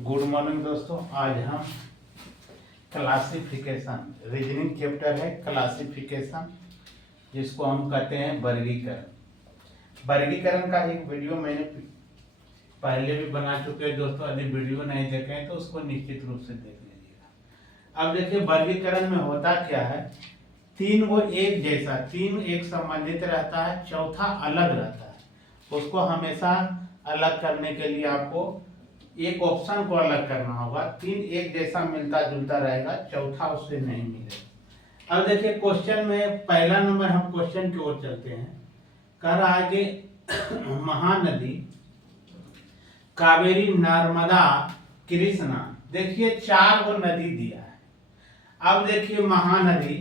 Good morning दोस्तों। आज हम क्लासिफिकेशन रीजनिंग चैप्टर है क्लासिफिकेशन, जिसको हम कहते हैं वर्गीकरण। वर्गीकरण का एक वीडियो मैंने पहले भी बना चुके हैं दोस्तों। यदि वीडियो नहीं देखे हैं तो उसको निश्चित रूप से देख लीजिएगा। अब देखिए वर्गीकरण में होता क्या है, तीन वो एक जैसा, तीन एक संबंधित रहता है, चौथा अलग रहता है। उसको हमेशा अलग करने के लिए आपको एक ऑप्शन को अलग करना होगा। तीन एक जैसा मिलता जुलता रहेगा, चौथा उससे नहीं मिलेगा। अब देखिए क्वेश्चन में पहला नंबर, हम क्वेश्चन की ओर चलते हैं। कह रहा है कि महानदी कावेरी नर्मदा कृष्णा, देखिए चार वो नदी दिया है। अब देखिए महानदी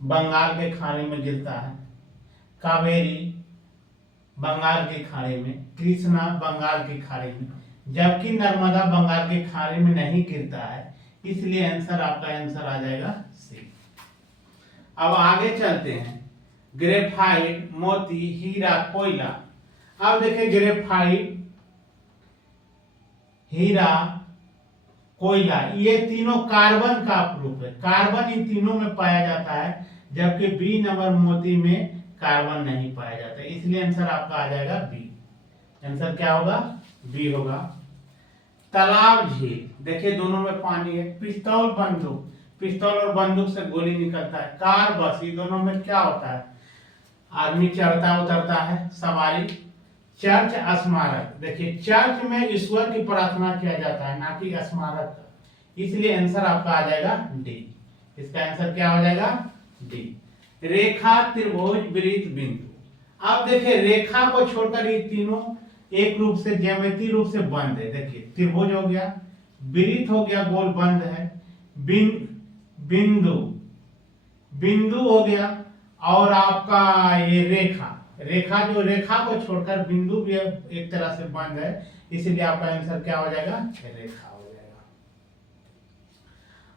बंगाल के खाड़ी में गिरता है, कावेरी बंगाल की खाड़ी में, कृष्णा बंगाल की खाड़ी में, जबकि नर्मदा बंगाल की खाड़ी में नहीं गिरता है। इसलिए आंसर आपका आंसर आ जाएगा सी। अब आगे चलते हैं। ग्रेफाइट, मोती, हीरा, कोयला। अब देखिए ग्रेफाइट, हीरा, कोयला, ये तीनों कार्बन का अपरूप है। कार्बन इन तीनों में पाया जाता है, जबकि बी नंबर मोती में कार्बन नहीं पाया जाता है। इसलिए आंसर आपका आ जाएगा बी। आंसर क्या होगा? बी होगा। तालाब, झील, देखिए दोनों में पानी है। पिस्तौल, बंदूक, पिस्तौल और बंदूक से गोली निकलता है। कार, बस, ये दोनों में क्या होता है? आदमी चढ़ता उतरता है, सवारी। चर्च, स्मारक, देखिए चर्च में ईश्वर की प्रार्थना किया जाता है, ना कि स्मारक का। इसलिए आंसर आपका आ जाएगा डी। इसका आंसर क्या हो जाएगा? डी। रेखा, त्रिभुज, वृत्त, बिंदु। अब देखिए रेखा को छोड़कर ये तीनों एक रूप से, ज्यामितीय रूप से बंद है। देखिए त्रिभुज हो गया, वृत्त हो गया, गोल बंद है, बिंदु बिंदु हो गया, और आपका ये रेखा, रेखा जो रेखा को छोड़कर बिंदु भी एक तरह से बंद है। इसलिए आपका आंसर क्या हो जाएगा? रेखा हो जाएगा।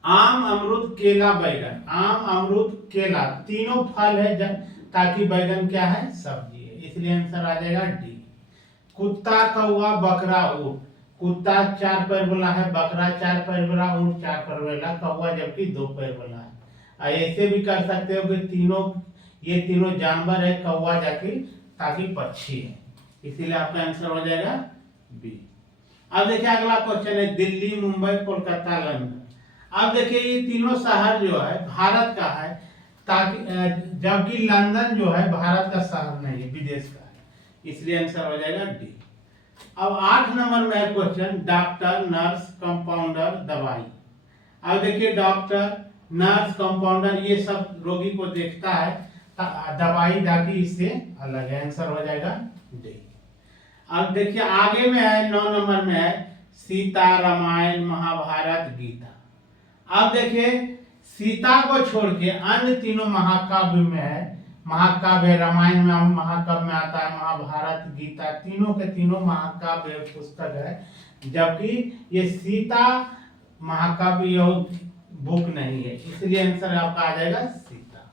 आम, अमरूद, केला, बैगन। आम, अमरूद, केला तीनों फल है, ताकि बैगन क्या है? सब्जी है। इसलिए आंसर आ जाएगा डी। कुत्ता, कौवा, बकरा, ऊंट। कुत्ता चार पैर वाला है, बकरा चार पैर वाला, ऊंट चार पैर वाला, कौवा जबकि दो पैर वाला है। ऐसे भी कर सकते हो कि तीनों, ये तीनों जानवर है, कौवा जाके ताकि पक्षी है। इसीलिए आपका आंसर हो जाएगा बी। अब देखिए अगला क्वेश्चन है दिल्ली, मुंबई, कोलकाता, लंदन। अब देखिए ये तीनों शहर जो है भारत का है, ताकि जबकि लंदन जो है भारत का शहर नहीं है, विदेश का है। इसलिए आंसर हो जाएगा डी। अब 8 नंबर में है क्वेश्चन डॉक्टर, नर्स, कंपाउंडर, दवाई। अब देखिए डॉक्टर, नर्स, कंपाउंडर ये सब रोगी को देखता है, दवाई जाके इससे अलग है। आंसर हो जाएगा डी। अब देखिए आगे में है 9 नंबर में है सीता, रामायण, महाभारत, गीता। अब देखिए सीता को छोड़ के अन्य तीनों महाकाव्य में है। महाकाव्य रामायण में महाकाव्य में आता है, महाभारत, गीता तीनों के तीनों महाकाव्य पुस्तक है, जबकि ये सीता महाकाव्य बुक नहीं है। इसलिए आंसर आपका आ जाएगा सीता।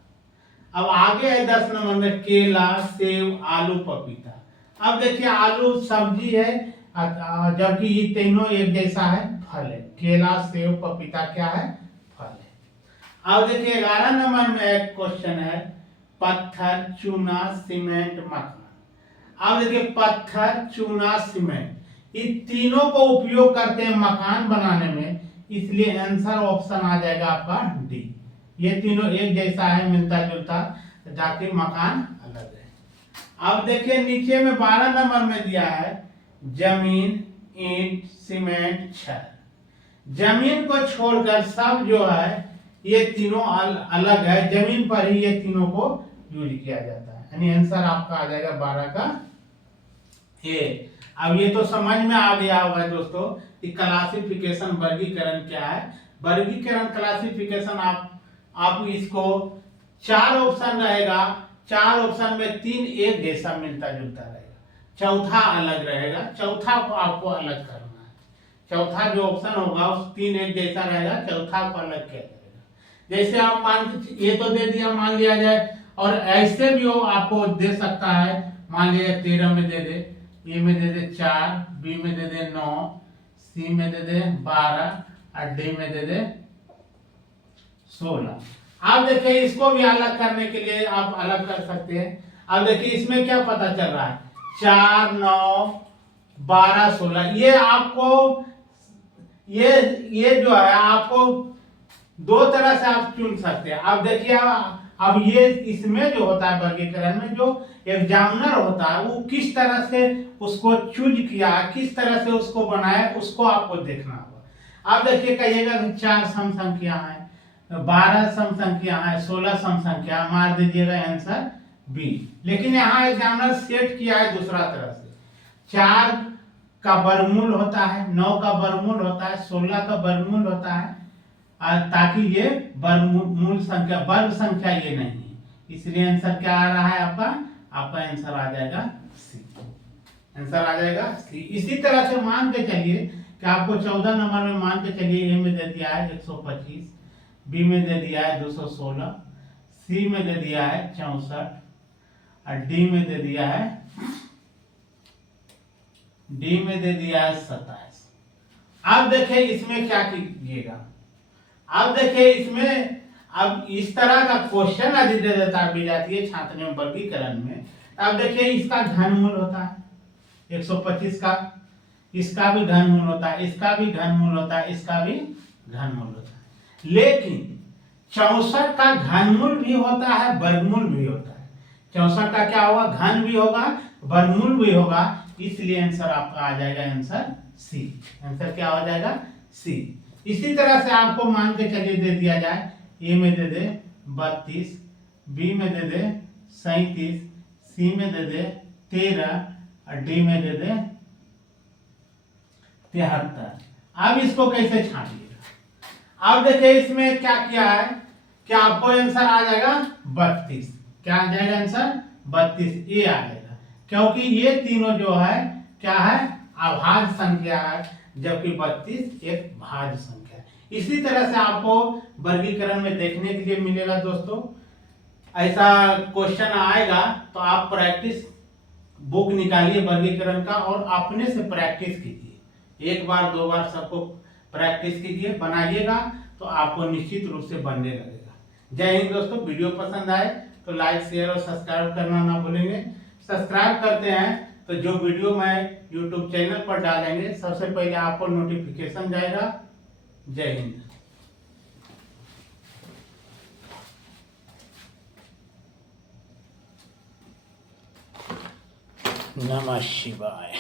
अब आगे है 10 नंबर में केला, सेब, आलू, पपीता। अब देखिए आलू सब्जी है, जबकि ये तीनों एक जैसा है, फल है। केला, सेब, पपीता क्या है? फल है। अब देखिए 11 नंबर में एक क्वेश्चन है पत्थर, चूना, सीमेंट, मकान। अब देखिए पत्थर, चूना, सीमेंट ये तीनों को उपयोग करते हैं मकान बनाने में। इसलिए आंसर ऑप्शन आ जाएगा आपका डी। ये तीनों एक जैसा है, मिलता जुलता, जाके मकान अलग है। अब देखिए नीचे में 12 नंबर में दिया है जमीन, ईंट, सीमेंट, छड़। जमीन को छोड़कर सब जो है ये तीनों अलग है, जमीन पर ही ये तीनों को यूज किया जाता है। यानी आंसर आपका आ जाएगा 12 का ए। अब ये तो समझ में आ गया होगा दोस्तों कि क्लासिफिकेशन वर्गीकरण क्या है। वर्गीकरण क्लासिफिकेशन आप इसको 4 ऑप्शन रहेगा, 4 ऑप्शन में 3 एक जैसा मिलता जुलता रहेगा, चौथा अलग रहेगा, चौथा को आपको अलग करना है। चौथा जो ऑप्शन होगा उस 3 एक जैसा रहेगा, चौथा को अलग किया जाएगा। जैसे आप मान ये तो दे दिया, मान लिया जाए, और ऐसे भी वो आपको दे सकता है। मान लिया 13 में दे दे, ए में दे दे 4, बी में दे दे 9, सी में दे दे 12 और डी में दे दे 16। अब देखिए इसको भी अलग करने के लिए आप अलग कर सकते हैं। अब देखिए इसमें क्या पता चल रहा है, 4 9 12 16। ये आपको ये जो है आपको दो तरह से आप चुन सकते हैं। अब देखिए अब ये इसमें जो होता है वर्गीकरण में जो एग्जामिनर होता है वो किस तरह से उसको चूज किया, किस तरह से उसको बनाया, उसको आपको देखना होगा। अब देखिए कहिएगा 4 सम संख्या है, 12 सम संख्या है, 16 सम संख्या, मार दीजिएगा आंसर बी। लेकिन यहाँ एग्जामिनर सेट किया है दूसरा तरह से। 4 का वर्गमूल होता है, 9 का वर्गमूल होता है, 16 का वर्गमूल होता है, ताकि ये वर्गमूल संख्या वर्ग संख्या ये नहीं है। इसलिए आंसर क्या आ रहा है आपका आंसर आ जाएगा सी। आंसर आ जाएगा सी। इसी तरह से मान के चलिए कि आपको 14 नंबर में मान के चलिए ए में दे दिया है 125, बी में दे दिया है 216, सी में दे दिया है 64 और डी में दे दिया है 27। अब देखिए इसमें क्या कीजिएगा, अब देखिए इसमें अब इस तरह का क्वेश्चन यदि दे देता है विजातीय छात्र में वर्गीकरण में, अब देखिए इसका घनमूल होता है 125 का, इसका भी घनमूल होता है, इसका भी घनमूल होता है, इसका भी घनमूल होता है। लेकिन 64 का घनमूल भी होता है, वर्गमूल भी होता है। 64 का क्या होगा, घन भी होगा, वर्गमूल भी होगा। इसलिए आंसर आपका आ जाएगा आंसर सी। आंसर क्या हो जाएगा सी। इसी तरह से आपको मान के चलिए दे दिया जाए, ए में दे दे 32, बी में दे दे 37, सी में दे दे 13 और डी में दे दे 73। अब इसको कैसे छांटिएगा। अब देखिए इसमें क्या किया है कि आपको आंसर आ जाएगा 32। क्या आ जाएगा आंसर 32 ए आ जाएगा, क्योंकि ये तीनों जो है क्या है अभाज्य संख्या है, जबकि 32 एक भाज्य संख्या है। इसी तरह से आपको वर्गीकरण में देखने के लिए मिलेगा दोस्तों। ऐसा क्वेश्चन आएगा तो आप प्रैक्टिस बुक निकालिए वर्गीकरण का और अपने से प्रैक्टिस कीजिए। एक बार दो बार सबको प्रैक्टिस कीजिए, बनाइएगा तो आपको निश्चित रूप से बनने लगेगा। जय हिंद दोस्तों। वीडियो पसंद आए तो लाइक शेयर और सब्सक्राइब करना ना भूलेंगे। सब्सक्राइब करते हैं तो जो वीडियो मैं YouTube चैनल पर डालेंगे सबसे पहले आपको नोटिफिकेशन जाएगा। जय हिंद। नमः शिवाय।